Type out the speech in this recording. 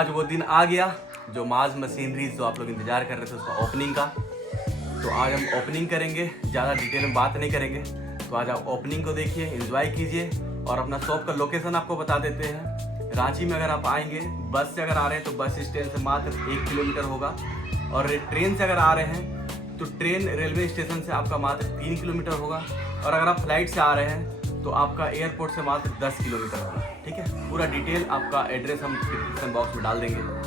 आज वो दिन आ गया जो माज मशीनरीज जो आप लोग इंतजार कर रहे थे उसका ओपनिंग का। तो आज हम ओपनिंग करेंगे, ज़्यादा डिटेल में बात नहीं करेंगे। तो आज आप ओपनिंग को देखिए, एंजॉय कीजिए और अपना शॉप का लोकेशन आपको बता देते हैं। रांची में अगर आप आएंगे, बस से अगर आ रहे हैं तो बस स्टैंड से मात्र 1 किलोमीटर होगा, और ट्रेन से अगर आ रहे हैं तो ट्रेन रेलवे स्टेशन से आपका मात्र 3 किलोमीटर होगा, और अगर आप फ्लाइट से आ रहे हैं तो आपका एयरपोर्ट से मात्र 10 किलोमीटर होगा। ठीक है, पूरा डिटेल आपका एड्रेस हम डिस्क्रिप्शन बॉक्स में डाल देंगे।